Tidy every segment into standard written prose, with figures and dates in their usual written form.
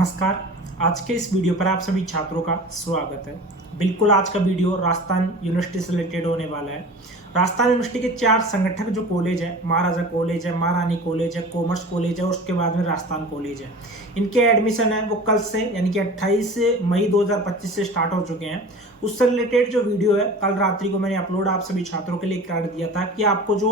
नमस्कार। आज के इस वीडियो पर आप सभी छात्रों का स्वागत है। बिल्कुल आज का वीडियो राजस्थान यूनिवर्सिटी से रिलेटेड होने वाला है। राजस्थान यूनिवर्सिटी के 4 संगठक जो कॉलेज है, महाराजा कॉलेज है, महारानी कॉलेज है, कॉमर्स कॉलेज है और उसके बाद में राजस्थान कॉलेज है। इनके एडमिशन है वो कल से यानी कि 28 मई 2025 से स्टार्ट हो चुके हैं। उससे रिलेटेड जो वीडियो है कल रात्रि को मैंने अपलोड आप सभी छात्रों के लिए कर दिया था कि आपको जो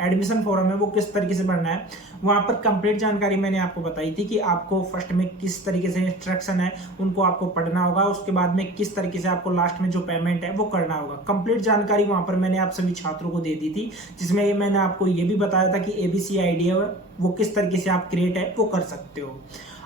एडमिशन फॉर्म है वो किस तरीके से भरना है। वहां पर कंप्लीट जानकारी मैंने आपको बताई थी कि आपको फर्स्ट में किस तरीके से इंस्ट्रक्शन है उनको आपको पढ़ना होगा, उसके बाद में किस तरीके से आपको लास्ट में जो पेमेंट है वो करना होगा। कंप्लीट जानकारी वहां पर मैंने आप सभी छात्रों को दे दी थी, जिसमें मैंने आपको ये भी बताया था कि एबीसी आईडी वो किस तरीके से आप क्रिएट है वो कर सकते हो।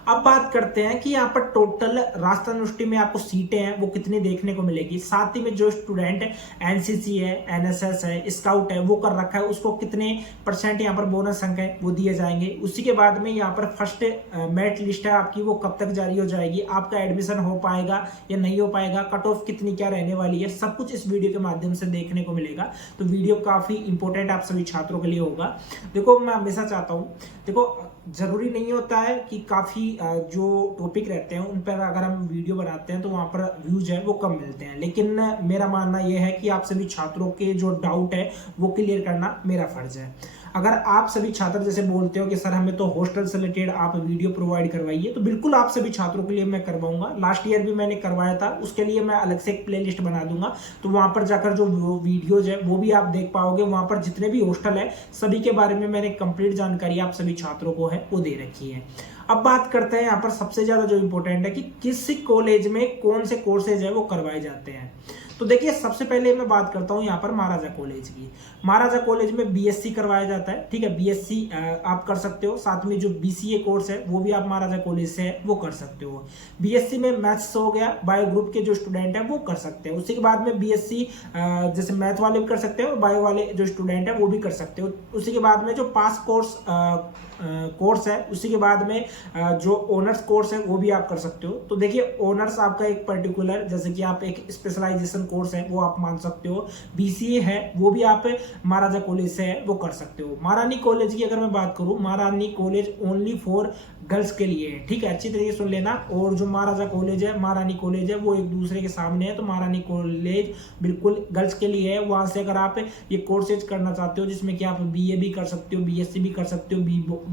अब बात करते हैं कि यहाँ पर टोटल राजस्थान यूनिवर्सिटी में आपको सीटें हैं वो कितनी देखने को मिलेगी, साथ ही में जो स्टूडेंट एनसीसी है, एनएसएस है, स्काउट है वो कर रखा है उसको कितने % यहाँ पर बोनस अंक है वो दिए जाएंगे। उसी के बाद में यहाँ पर फर्स्ट मेरिट लिस्ट है आपकी वो कब तक जारी हो जाएगी, आपका एडमिशन हो पाएगा या नहीं हो पाएगा, कट ऑफ कितनी क्या रहने वाली है, सब कुछ इस वीडियो के माध्यम से देखने को मिलेगा। तो वीडियो काफी इंपॉर्टेंट आप सभी छात्रों के लिए होगा। देखो मैं हमेशा चाहता हूँ, देखो जरूरी नहीं होता है कि काफी जो टॉपिक रहते हैं उन पर अगर हम वीडियो बनाते हैं तो वहां पर व्यूज है वो कम मिलते हैं, लेकिन मेरा मानना यह है कि आप सभी छात्रों के जो डाउट है वो क्लियर करना मेरा फर्ज है। अगर आप सभी छात्र जैसे बोलते हो कि सर हमें तो हॉस्टल से रिलेटेड आप वीडियो प्रोवाइड करवाइए, तो बिल्कुल आप सभी छात्रों के लिए मैं करवाऊंगा। लास्ट ईयर भी मैंने करवाया था, उसके लिए मैं अलग से एक प्लेलिस्ट बना दूंगा, तो वहां पर जाकर जो वीडियोज है वो भी आप देख पाओगे। वहां पर जितने भी हॉस्टल है सभी के बारे में मैंने कंप्लीट जानकारी आप सभी छात्रों को है वो दे रखी है। अब बात करते हैं यहाँ पर सबसे ज्यादा जो इंपॉर्टेंट है कि किस कॉलेज में कौन से कोर्सेज है वो करवाए जाते हैं। तो देखिए सबसे पहले मैं बात करता हूँ यहाँ पर महाराजा कॉलेज की। महाराजा कॉलेज में बीएससी करवाया जाता है, ठीक है, बीएससी आप कर सकते हो। साथ में जो बीसीए कोर्स है वो भी आप महाराजा कॉलेज से वो कर सकते हो। बीएससी में मैथ्स हो गया, बायो ग्रुप के जो स्टूडेंट है वो कर सकते हैं। उसी के बाद में बीएससी जैसे मैथ वाले भी कर सकते हो, बायो वाले जो स्टूडेंट है वो भी कर सकते हो। उसी के बाद में जो पास कोर्स है, उसी के बाद में जो ऑनर्स कोर्स है वो भी आप कर सकते हो। तो देखिए ऑनर्स आपका एक पर्टिकुलर जैसे कि आप एक स्पेशलाइजेशन कोर्स है वो आप मान सकते हो। बीसीए है वो भी आप महाराजा कॉलेज से है वो कर सकते हो। महारानी कॉलेज की अगर मैं बात करूं, महारानी कॉलेज ओनली फॉर गर्ल्स के लिए है, ठीक है, अच्छी तरीके से सुन लेना। और जो महाराजा कॉलेज है, महारानी कॉलेज है वो एक दूसरे के सामने है। तो महारानी कॉलेज बिल्कुल गर्ल्स के लिए है। वहां से अगर आप ये कोर्सेज करना चाहते हो जिसमें कि आप बीए भी कर सकते हो, बीएससी भी कर सकते हो,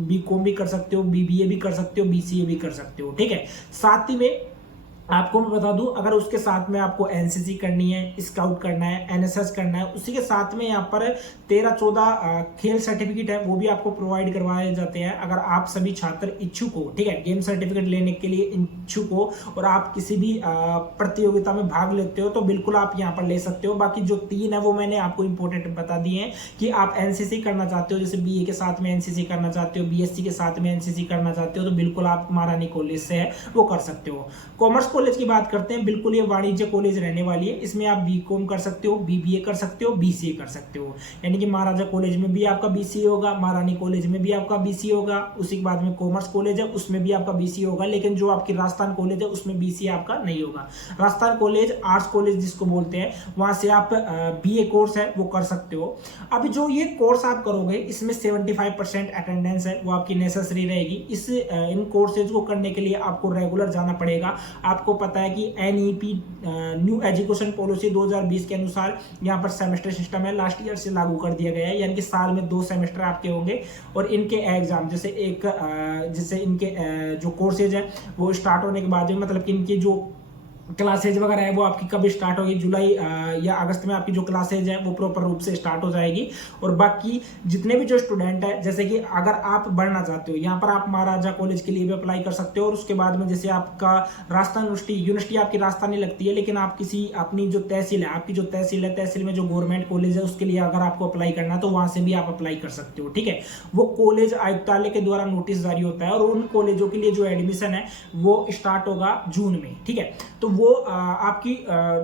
बीकॉम भी कर सकते हो, बीबीए भी कर सकते हो, बीसीए भी कर सकते हो, ठीक है। साथ ही में आपको मैं बता दूं, अगर उसके साथ में आपको एनसीसी करनी है, स्काउट करना है, एनएसएस करना है, उसी के साथ में यहाँ पर 13-14 खेल सर्टिफिकेट है वो भी आपको प्रोवाइड करवाए जाते हैं। अगर आप सभी छात्र इच्छुक हो, ठीक है, गेम सर्टिफिकेट लेने के लिए इच्छुक हो और आप किसी भी प्रतियोगिता में भाग लेते हो तो बिल्कुल आप यहाँ पर ले सकते हो। बाकी जो 3 है वो मैंने आपको इंपॉर्टेंट बता दिए हैं कि आप एनसीसी करना चाहते हो, जैसे बीए के साथ में एनसीसी करना चाहते हो, बीएससी के साथ में एनसीसी करना चाहते हो, तो बिल्कुल आप महारानी कॉलेज से है वो कर सकते हो। कॉमर्स कॉलेज की बात करते हैं, बिल्कुल ये वाणिज्य कॉलेज रहने वाली है। इसमें आप बीकॉम कर सकते हो, बीबीए कर सकते हो, बीसीए कर सकते हो। यानी कि महाराजा कॉलेज में भी आपका बीसीए होगा, महारानी कॉलेज में भी आपका बीसीए होगा। उसी के बाद में कॉमर्स कॉलेज है उसमें भी आपका बीसीए होगा, लेकिन जो आपकी राजस्थान कॉलेज है उसमें बीसीए आपका नहीं होगा। राजस्थान कॉलेज आर्ट्स कॉलेज जिसको बोलते हैं, वहां से आप बीए कोर्स है वो कर सकते हो। अभी जो ये कोर्स आप करोगे इसमें 75% अटेंडेंस है वो आपकी नेसेसरी रहेगी। इन कोर्सेज को करने के लिए आपको रेगुलर जाना पड़ेगा। आपको पता है कि एनईपी न्यू एजुकेशन पॉलिसी 2020 के अनुसार यहाँ पर सेमेस्टर सिस्टम है, लास्ट ईयर से लागू कर दिया गया है। यानी कि साल में 2 सेमेस्टर आपके होंगे और इनके एग्जाम जैसे इनके जो कोर्सेज है वो स्टार्ट होने के बाद में मतलब कि इनकी जो क्लासेज वगैरह है वो आपकी कब स्टार्ट होगी, जुलाई या अगस्त में आपकी जो क्लासेज है वो प्रॉपर रूप से स्टार्ट हो जाएगी। और बाकी जितने भी जो स्टूडेंट है, जैसे कि अगर आप बढ़ना चाहते हो यहाँ पर आप महाराजा कॉलेज के लिए भी अप्लाई कर सकते हो। और उसके बाद में जैसे आपका राजस्थान यूनिवर्सिटी आपकी राजस्थानी लगती है, लेकिन आप किसी अपनी जो तहसील है, आपकी जो तहसील है, तहसील में जो गवर्नमेंट कॉलेज है उसके लिए अगर आपको अप्लाई करना है तो वहां से भी आप अप्लाई कर सकते हो, ठीक है। वो कॉलेज आयुक्तालय के द्वारा नोटिस जारी होता है और उन कॉलेजों के लिए जो एडमिशन है वो स्टार्ट होगा जून में, ठीक है। तो वो आपकी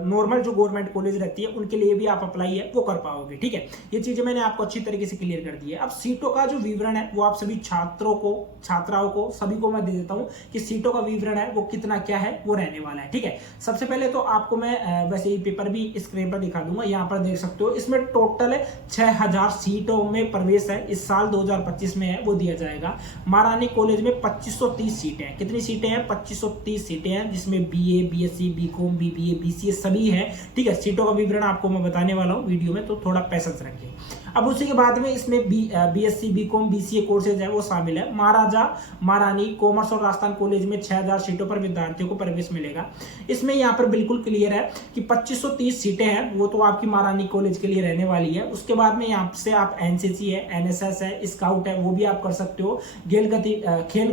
नॉर्मल जो गवर्नमेंट कॉलेज रहती है उनके लिए भी आप अप्लाई है वो कर पाओगे। ठीक है, ये चीजें मैंने आपको अच्छी तरीके से क्लियर कर दी है। अब सीटों का जो विवरण है वो आप सभी छात्राओं को सभी को मैं दे देता हूं कि सीटों का विवरण है वो कितना क्या है वो रहने वाला है। ठीक है, सबसे पहले तो आपको मैं वैसे ही पेपर भी स्क्रीन पर दिखा दूंगा, यहाँ पर देख सकते हो। इसमें टोटल 6000 सीटों में प्रवेश है इस साल 2025 में है वो दिया जाएगा। महारानी कॉलेज में 2530 सीटें हैं। कितनी सीटें हैं? 2530 सीटें हैं, जिसमें BA, BSc, BCom, BBA, BCA सभी है। ठीक है, सीटों का विवरण आपको मैं बताने वाला हूँ वीडियो में, तो थोड़ा पैसेंस रखिए। अब उसी के बाद में इसमें बीएससी, बीकॉम, बीसीए कोर्सेज है वो शामिल है। महाराजा महारानी कॉमर्स और राजस्थान कॉलेज में 6000 सीटों पर विद्यार्थियों को प्रवेश मिलेगा। इसमें यहाँ पर बिल्कुल क्लियर है कि 2530 सीटें हैं वो तो आपकी महारानी कॉलेज के लिए रहने वाली है। उसके बाद में यहाँ से आप एनसीसी है, एनएसएस है, स्काउट है वो भी आप कर सकते हो। खेल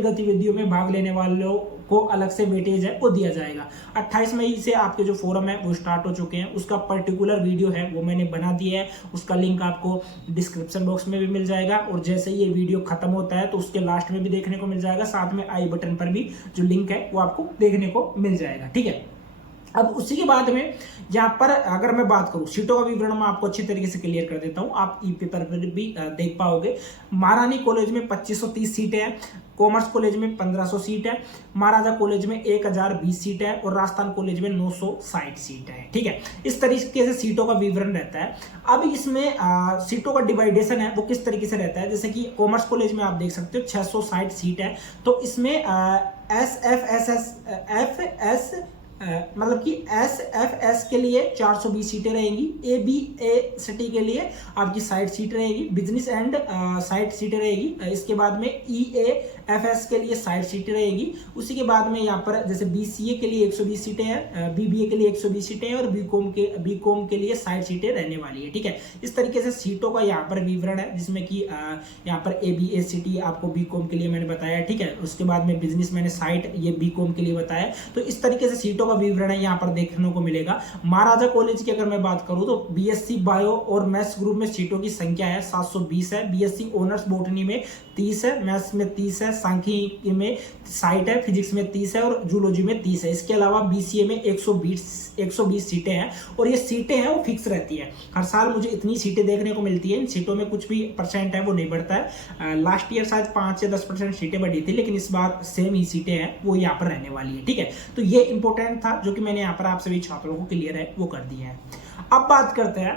गतिविधियों में भाग लेने वालों को अलग से वेटेज है वो दिया जाएगा। 28 मई से आपके जो फोरम है वो स्टार्ट हो चुके हैं, उसका पर्टिकुलर वीडियो है वो मैंने बना दिया है, उसका लिंक आपको डिस्क्रिप्शन बॉक्स में भी मिल जाएगा, और जैसे ही ये वीडियो खत्म होता है तो उसके लास्ट में भी देखने को मिल जाएगा, साथ में आई बटन पर भी जो लिंक है वो आपको देखने को मिल जाएगा। ठीक है, अब उसी के बाद में यहाँ पर अगर मैं बात करूं सीटों का विवरण मैं आपको अच्छी तरीके से क्लियर कर देता हूं, आप ई पेपर पर भी देख पाओगे। महारानी कॉलेज में 2530 सीटें हैं, कॉमर्स कॉलेज में 1500 सीट है, महाराजा कॉलेज में 1020 सीट है, और राजस्थान कॉलेज में 960 सीट है। ठीक है, इस तरीके से सीटों का विवरण रहता है। अब इसमें सीटों का डिवाइडेशन है वो किस तरीके से रहता है, जैसे कि कॉमर्स कॉलेज में आप देख सकते हो 660 सीट है, तो इसमें एफ एस मतलब कि SFS के लिए 420 सीटें रहेंगी, ABA के लिए आपकी 60 सीट रहेगी, बिजनेस एंड 60 सीटें रहेगी। इसके बाद में EAFS के लिए 60 सीटें रहेगी। उसी के बाद में यहाँ पर जैसे BCA के लिए 120 सीटें हैं, BBA के लिए 120 सीटें हैं, और बीकॉम के लिए 60 सीटें रहने वाली है। ठीक है, इस तरीके से सीटों का यहाँ पर विवरण है, जिसमें कि यहाँ पर ABACT आपको बीकॉम के लिए मैंने बताया। ठीक है, उसके बाद में बिजनेस मैंने 60 ये बीकॉम के लिए बताया। तो इस तरीके से सीटों का विवरण है यहाँ पर देखने को मिलेगा। महाराजा कॉलेज की अगर मैं बात करूं तो बीएससी बायो और मैथ्स ग्रुप में सीटों की संख्या है 720 है, बीएससी ऑनर्स बॉटनी में 30 है, मैथ्स में 30 है, सांख्यिकी में 60 है, फिजिक्स में 30 है, और जूलॉजी में 30 है। इसके अलावा बीसीए में 120 सीटें हैं, और ये सीटें हैं वो फिक्स रहती है। हर साल मुझे इतनी सीटें देखने को मिलती है, इन सीटों में कुछ भी परसेंट है वो नहीं बढ़ता है। लास्ट ईयर शायद 5 से 10% सीटें बढ़ी थी, लेकिन इस बार सेम ही सीटें हैं वो यहाँ पर रहने वाली है। ठीक है, तो ये इंपॉर्टेंट था जो कि मैंने यहाँ पर आप सभी छात्रों को क्लियर है वो कर दिया है। अब बात करते हैं,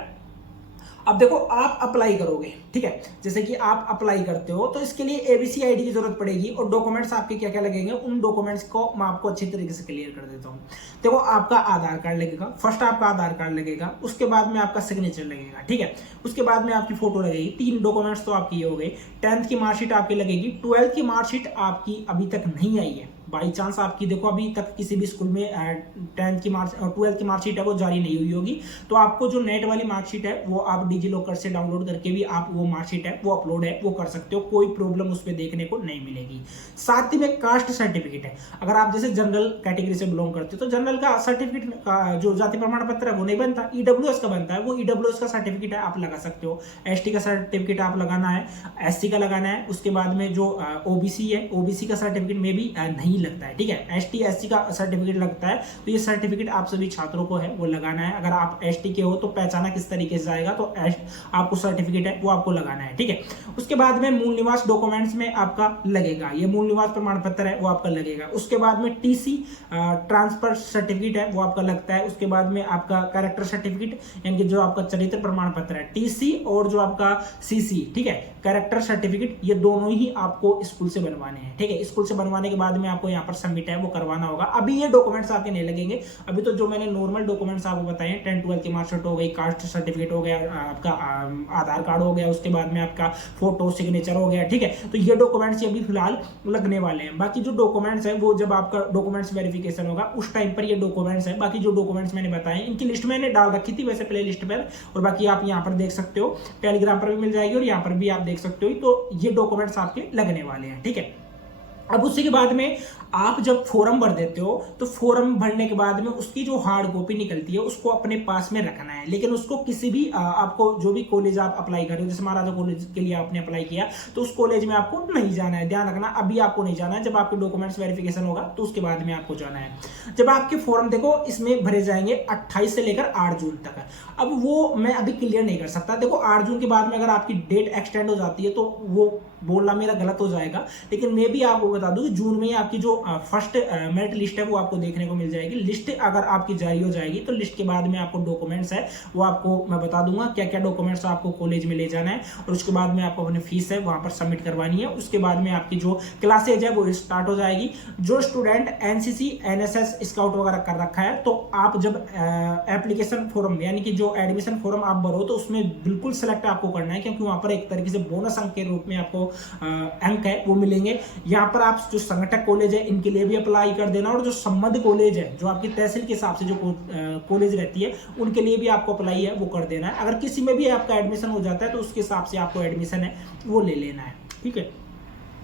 अब देखो आप अप्लाई करोगे, ठीक है, जैसे कि आप अप्लाई करते हो तो इसके लिए एबीसी आईडी की जरूरत पड़ेगी, और डॉक्यूमेंट्स आपके क्या क्या लगेंगे उन डॉक्यूमेंट्स को मैं आपको अच्छी तरीके से क्लियर कर देता हूँ। देखो आपका आधार कार्ड लगेगा, फर्स्ट आपका आधार कार्ड लगेगा, उसके बाद में आपका सिग्नेचर लगेगा। ठीक है, उसके बाद में आपकी फोटो लगेगी। 3 डॉक्यूमेंट्स तो आपकी ये हो गए। 10th की मार्कशीट आपकी लगेगी। 12th की मार्कशीट आपकी अभी तक नहीं आई है, बाई चांस आपकी देखो अभी तक किसी भी स्कूल में 12th की मार्कशीट है वो जारी नहीं हुई होगी, तो आपको जो नेट वाली मार्कशीट है वो आप डिजी लॉकर से डाउनलोड करके भी आप वो मार्कशीट है वो अपलोड है वो कर सकते हो, कोई प्रॉब्लम उस पर देखने को नहीं मिलेगी। साथ ही में कास्ट सर्टिफिकेट है, अगर आप जैसे जनरल कैटेगरी से बिलोंग करते हो तो जनरल का सर्टिफिकेट का जो जाति प्रमाण पत्र है वो नहीं बनता, ईडब्ल्यूएस का बनता है, वो ईडब्ल्यूएस का सर्टिफिकेट है आप लगा सकते हो। एसटी का सर्टिफिकेट आप लगाना है, एससी का लगाना है। उसके बाद में जो ओबीसी है, ओबीसी का सर्टिफिकेट में भी नहीं लगता है। ठीक है, एसटी एससी का सर्टिफिकेट लगता है, तो ये सर्टिफिकेट आप सभी छात्रों को है वो लगाना है। अगर आप एसटी के हो तो पहचाना किस तरीके से आएगा, तो आपको सर्टिफिकेट है वो आपको लगाना है। ठीक है, उसके बाद में मूल निवास डॉक्यूमेंट्स में आपका लगेगा, ये मूल निवास प्रमाण पत्र है वो आपका लगेगा। उसके बाद में टीसी ट्रांसफर सर्टिफिकेट है वो आपका लगता है। उसके बाद में आपका कैरेक्टर सर्टिफिकेट यानी कि जो आपका चरित्र प्रमाण पत्र है, टीसी और जो आपका सीसी, ठीक है, कैरेक्टर सर्टिफिकेट, ये दोनों ही आपको स्कूल से बनवाने हैं। ठीक है, स्कूल से बनवाने के बाद में आपको यहाँ पर सबमिट है वो करवाना होगा। अभी ये डॉक्यूमेंट्स आपके नहीं लगेंगे, अभी तो जो मैंने नॉर्मल डॉक्यूमेंट्स आपको बताए 10th 12th की मार्कशीट हो गई, कास्ट सर्टिफिकेट हो गया, आपका आधार कार्ड हो गया, उसके बाद में आपका फोटो सिग्नेचर हो गया। ठीक है, तो ये डॉक्यूमेंट्स अभी फिलहाल लगने वाले हैं। बाकी जो डॉक्यूमेंट्स है वो जब आपका डॉक्यूमेंट्स वेरिफिकेशन होगा उस टाइम पर ये डॉक्यूमेंट्स है, बाकी जो डॉक्यूमेंट्स मैंने बताए इनकी लिस्ट मैंने डाल रखी थी वैसे प्ले लिस्ट पर, और बाकी आप यहाँ पर देख सकते हो, टेलीग्राम पर भी मिल जाएगी और यहाँ पर भी आप देख सकते हो। तो ये डॉक्यूमेंट्स आपके लगने वाले हैं। ठीक है, अब उसी के बाद में आप जब फॉर्म भर देते हो तो फॉर्म भरने के बाद में उसकी जो हार्ड कॉपी निकलती है उसको अपने पास में रखना है, लेकिन उसको किसी भी आपको जो भी कॉलेज आप अप्लाई कर रहे हो, जैसे महाराजा कॉलेज के लिए आपने अप्लाई किया तो उस कॉलेज में आपको नहीं जाना है, ध्यान रखना। अभी आपको नहीं जाना है, जब आपके डॉक्यूमेंट्स वेरिफिकेशन होगा तो उसके बाद में आपको जाना है। जब आपके फॉर्म देखो इसमें भरे जाएंगे 28 से लेकर 8 जून तक। अब वो मैं अभी क्लियर नहीं कर सकता, देखो 8 जून के बाद में अगर आपकी डेट एक्सटेंड हो जाती है तो वो बोलना मेरा गलत हो जाएगा, लेकिन मैं भी आपको बता दूं कि जून में ही आपकी जो फर्स्ट मेरिट लिस्ट है वो आपको देखने को मिल जाएगी। लिस्ट अगर आपकी जारी हो जाएगी तो लिस्ट के बाद में आपको डॉक्यूमेंट्स है वो आपको मैं बता दूंगा क्या क्या डॉक्यूमेंट्स आपको कॉलेज में ले जाना है, और उसके बाद में आपको अपनी फीस है वहां पर सबमिट करवानी है। उसके बाद में आपकी जो क्लासेज है वो स्टार्ट हो जाएगी। जो स्टूडेंट एनसीसी एनएसएस स्काउट वगैरह कर रखा है तो आप जब एप्लीकेशन फॉर्म यानी कि जो एडमिशन फॉर्म आप भरो तो उसमें बिल्कुल सेलेक्ट आपको करना है, क्योंकि वहां पर एक तरीके से बोनस अंक के रूप में आपको अंक है वो मिलेंगे। यहाँ पर आप जो संगठक कॉलेज है इनके लिए भी अप्लाई कर देना, और जो संबद्ध कॉलेज है जो आपकी तहसील के हिसाब से जो कॉलेज रहती है उनके लिए भी आपको अप्लाई है वो कर देना है। अगर किसी में भी आपका एडमिशन हो जाता है तो उसके हिसाब से आपको एडमिशन है वो ले लेना है, ठीक है।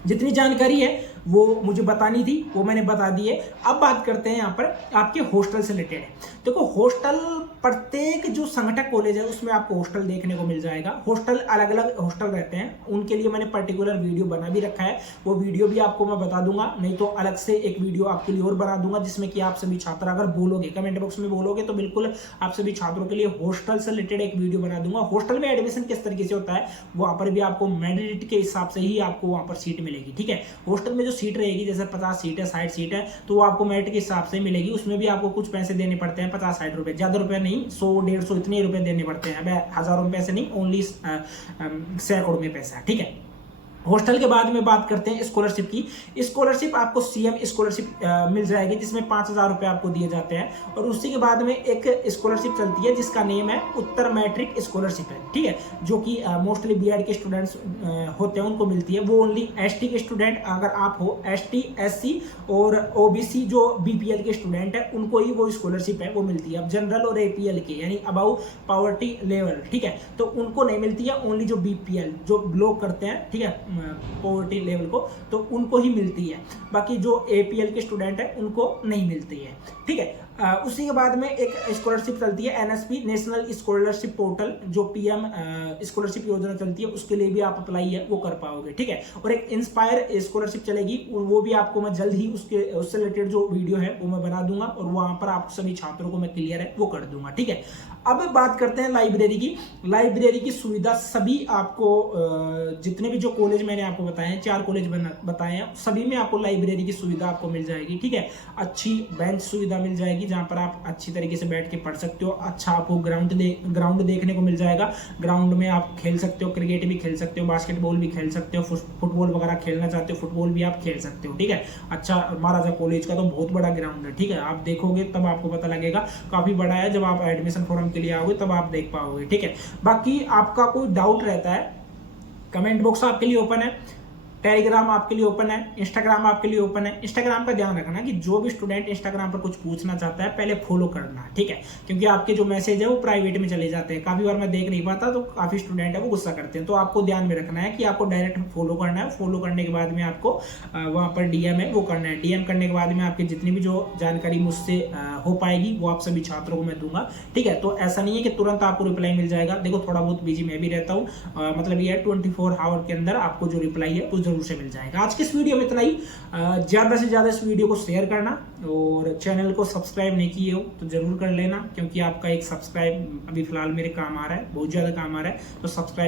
जितनी जानकारी है वो मुझे बतानी थी वो मैंने बता दी है। अब बात करते हैं यहाँ पर आपके हॉस्टल से रिलेटेड है। देखो हॉस्टल प्रत्येक जो संगठक कॉलेज है उसमें आपको हॉस्टल देखने को मिल जाएगा। हॉस्टल अलग अलग हॉस्टल रहते हैं, उनके लिए मैंने पर्टिकुलर वीडियो बना भी रखा है, वो वीडियो भी आपको मैं बता दूंगा, नहीं तो अलग से एक वीडियो आपके लिए और बना दूंगा जिसमें कि आप सभी छात्र अगर बोलोगे कमेंट बॉक्स में बोलोगे तो बिल्कुल आप सभी छात्रों के लिए हॉस्टल से रिलेटेड एक वीडियो बना दूंगा। हॉस्टल में एडमिशन किस तरीके से होता है वहां पर भी आपको मेरिट के हिसाब से ही आपको वहां पर सीट मिलेगी, ठीक है। हॉस्टल में जो सीट रहेगी जैसे 50 सीट है 60 सीट है तो वो आपको मेरिट के हिसाब से मिलेगी। उसमें भी आपको कुछ पैसे देने पड़ते हैं 50-60 रुपए, ज्यादा रुपए नहीं, 100-150 इतने रुपए देने पड़ते हैं। अब हजारों में पैसे नहीं, ओनली सैकड़ों में पैसा, ठीक है। हॉस्टल के बाद में बात करते हैं स्कॉलरशिप की। स्कॉलरशिप आपको सीएम स्कॉलरशिप मिल जाएगी जिसमें 5,000 रुपए आपको दिए जाते हैं, और उसी के बाद में एक स्कॉलरशिप चलती है जिसका नेम है उत्तर मैट्रिक स्कॉलरशिप है, ठीक है, जो कि मोस्टली बीएड के स्टूडेंट्स होते हैं उनको मिलती है। वो ओनली एसटी के स्टूडेंट अगर आप हो, एसटी एससी और ओबीसी जो बीपीएल के स्टूडेंट है उनको ही वो स्कॉलरशिप है वो मिलती है। अब जनरल और एपीएल के यानी अबाउ पॉवर्टी लेवल, ठीक है, तो उनको नहीं मिलती है, ओनली जो बीपीएल जो बिलोंग करते हैं, ठीक है, पॉवर्टी लेवल को, तो उनको ही मिलती है। बाकी जो एपीएल के स्टूडेंट है उनको नहीं मिलती है, ठीक है। उसी के बाद में एक स्कॉलरशिप चलती है एनएसपी नेशनल स्कॉलरशिप पोर्टल, जो पीएम स्कॉलरशिप योजना चलती है उसके लिए भी आप अप्लाई है वो कर पाओगे, ठीक है। और एक इंस्पायर स्कॉलरशिप चलेगी, वो भी आपको मैं जल्द ही उससे रिलेटेड जो वीडियो है वो मैं बना दूंगा, और वहां पर आप सभी छात्रों को मैं क्लियर है वो कर दूंगा, ठीक है। अब बात करते हैं लाइब्रेरी की। लाइब्रेरी की सुविधा सभी आपको जितने भी जो कॉलेज मैंने आपको बताए हैं, 4 कॉलेज बताए हैं, सभी में आपको लाइब्रेरी की सुविधा आपको मिल जाएगी, ठीक है। अच्छी बेंच सुविधा मिल जाएगी जहां पर आप अच्छी तरीके से बैठ के पढ़ सकते हो। अच्छा आपको ग्राउंड देखने को मिल जाएगा, ग्राउंड में आप खेल सकते हो, क्रिकेट भी खेल सकते हो, बास्केटबॉल भी खेल सकते हो, फुटबॉल वगैरह खेलना चाहते हो फुटबॉल भी आप खेल सकते हो, ठीक है। अच्छा महाराजा कॉलेज का तो बहुत बड़ा ग्राउंड है, ठीक है, आप देखोगे तब आपको पता लगेगा काफी बड़ा है। जब आप एडमिशन फॉर्म के लिए आओगे तब आप देख पाओगे, ठीक है। बाकी आपका कोई डाउट रहता है कमेंट बॉक्स आपके लिए ओपन है, टेलीग्राम आपके लिए ओपन है, इंस्टाग्राम आपके लिए ओपन है। इंस्टाग्राम का ध्यान रखना कि जो भी स्टूडेंट इंस्टाग्राम पर कुछ पूछना चाहता है पहले फॉलो करना, ठीक है, क्योंकि आपके जो मैसेज है वो प्राइवेट में चले जाते हैं। काफी बार मैं देख नहीं पाता तो काफी स्टूडेंट है वो गुस्सा करते हैं, तो आपको ध्यान में रखना है कि आपको डायरेक्ट फॉलो करना है। फॉलो करने के बाद में आपको वहां पर डीएम है वो करना है। डीएम करने के बाद में आपकी जितनी भी जो जानकारी मुझसे हो पाएगी वो आप सभी छात्रों को मैं दूंगा, ठीक है। तो ऐसा नहीं है कि तुरंत आपको रिप्लाई मिल जाएगा, देखो थोड़ा बहुत बिजी मैं भी रहता हूँ, मतलब ये 24 आवर के अंदर आपको जो रिप्लाई है वो जरूर से मिल जाएगा। आज की इस वीडियो में इतना ही। ज्यादा से ज्यादा इस वीडियो को शेयर करना, और चैनल को सब्सक्राइब नहीं किए हो तो जरूर कर लेना, क्योंकि आपका एक सब्सक्राइब अभी फिलहाल मेरे काम आ रहा है, बहुत ज्यादा काम आ रहा है, तो सब्सक्राइब